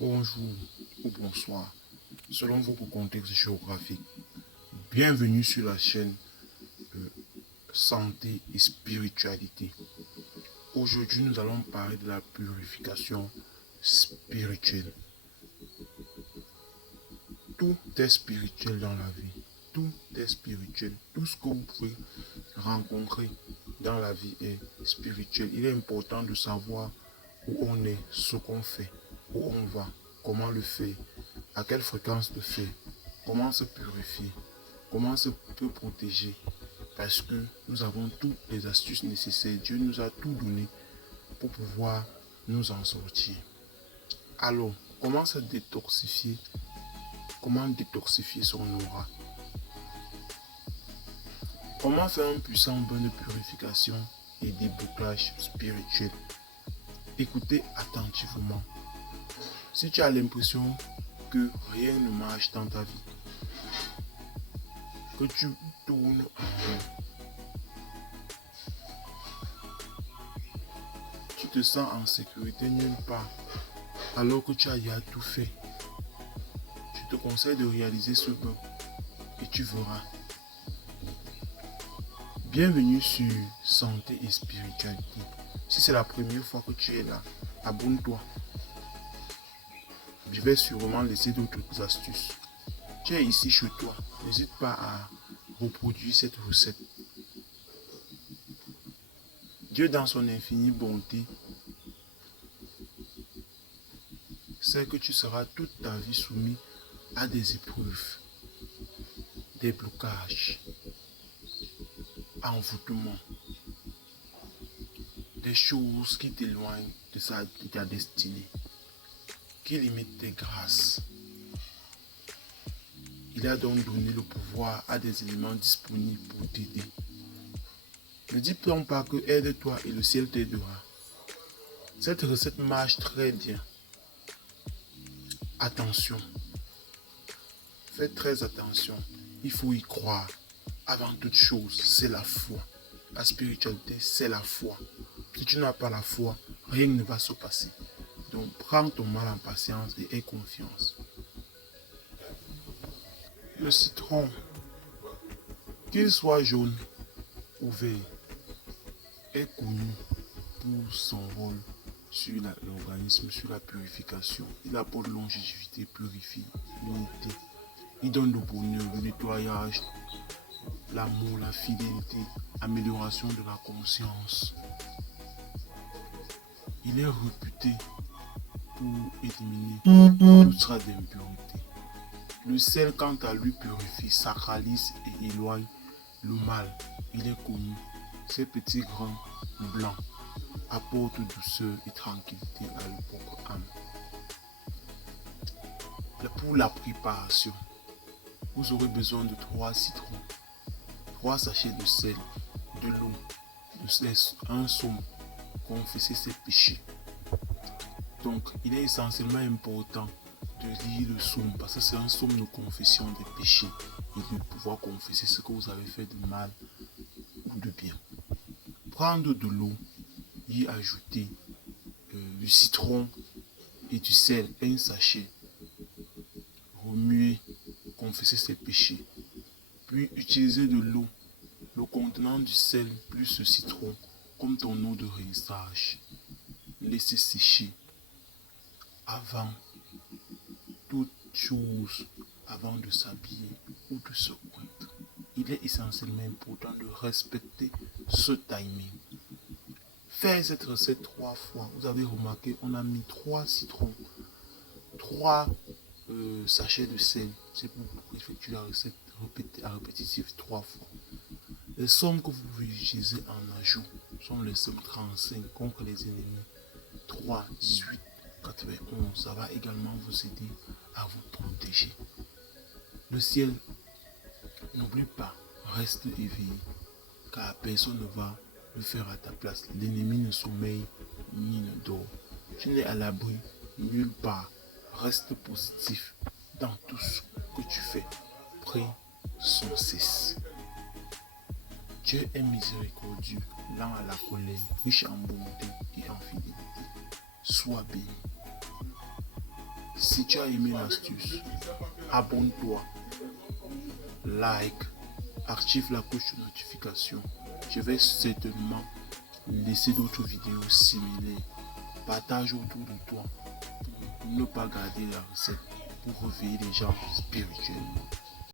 Bonjour ou bonsoir, selon votre contexte géographique. Bienvenue sur la chaîne Santé et Spiritualité. Aujourd'hui, nous allons parler de la purification spirituelle. Tout est spirituel dans la vie. Tout est spirituel. Tout ce que vous pouvez rencontrer dans la vie est spirituel. Il est important de savoir où on est, ce qu'on fait, où on va, comment le faire, à quelle fréquence le faire, comment se purifier, comment se peut protéger. Parce que nous avons toutes les astuces nécessaires. Dieu nous a tout donné pour pouvoir nous en sortir. Alors, comment se détoxifier? Comment détoxifier son aura? Comment faire un puissant bain de purification et débouclage spirituel? Écoutez attentivement. Si tu as l'impression que rien ne marche dans ta vie, que tu tournes en rond, tu te sens en sécurité nulle part, alors que tu as déjà tout fait, je te conseille de réaliser ce bain et tu verras. Bienvenue sur Santé et Spiritualité. Si c'est la première fois que tu es là, abonne-toi. Je vais sûrement laisser d'autres astuces. Tu es ici chez toi, n'hésite pas à reproduire cette recette. Dieu, dans son infinie bonté, sait que tu seras toute ta vie soumis à des épreuves, des blocages, envoûtements, des choses qui t'éloignent de ta destinée, qui limitent tes grâces. Il a donc donné le pouvoir à des éléments disponibles pour t'aider. Ne dis donc pas que aide-toi et le ciel t'aidera. Cette recette marche très bien. Attention. Faites très attention. Il faut y croire. Avant toute chose, c'est la foi. La spiritualité, c'est la foi. Si tu n'as pas la foi, rien ne va se passer. Donc, prends ton mal en patience et aie confiance. Le citron, qu'il soit jaune ou vert, est connu pour son rôle sur l'organisme, sur la purification. Il apporte longévité, purifie, l'unité. Il donne le bonheur, le nettoyage, l'amour, la fidélité, amélioration de la conscience. Il est réputé pour éliminer toute trace d'impurité. Le sel, quant à lui, purifie, sacralise et éloigne le mal. Il est connu. Ces petits grains blancs apportent douceur et tranquillité à notre âme. Pour la préparation, vous aurez besoin de 3 citrons, 3 sachets de sel, de l'eau, un somme, confesser ses péchés. Donc, il est essentiellement important de lire le somme parce que c'est un somme de confession des péchés et de pouvoir confesser ce que vous avez fait de mal ou de bien. Prendre de l'eau, y ajouter du citron et du sel, un sachet, remuer, confesser ses péchés, puis utiliser de l'eau, le contenant du sel plus le citron comme ton eau de rinçage. Laisser sécher avant toute chose, avant de s'habiller ou de se coindre. Il est essentiellement important de respecter ce timing. Faire cette recette 3 fois. Vous avez remarqué, on a mis 3 citrons, 3 sachets de sel. C'est pour effectuer la recette à répétitive 3 fois. Les sommes que vous pouvez utiliser en ajout sont les sommes 35 contre les ennemis. 3, 18, 91. Ça va également vous aider à vous protéger. Le ciel, n'oublie pas, reste éveillé, car personne ne va le faire à ta place. L'ennemi ne sommeille ni ne dort. Tu n'es à l'abri nulle part. Reste positif dans tout ce que tu fais. Prie sans cesse. Dieu est miséricordieux, lent à la colère, riche en bonté et en fidélité. Sois béni. Si tu as aimé l'astuce, abonne-toi, like, active la cloche de notification. Je vais certainement laisser d'autres vidéos similaires. Partage autour de toi pour ne pas garder la recette, pour réveiller les gens spirituellement.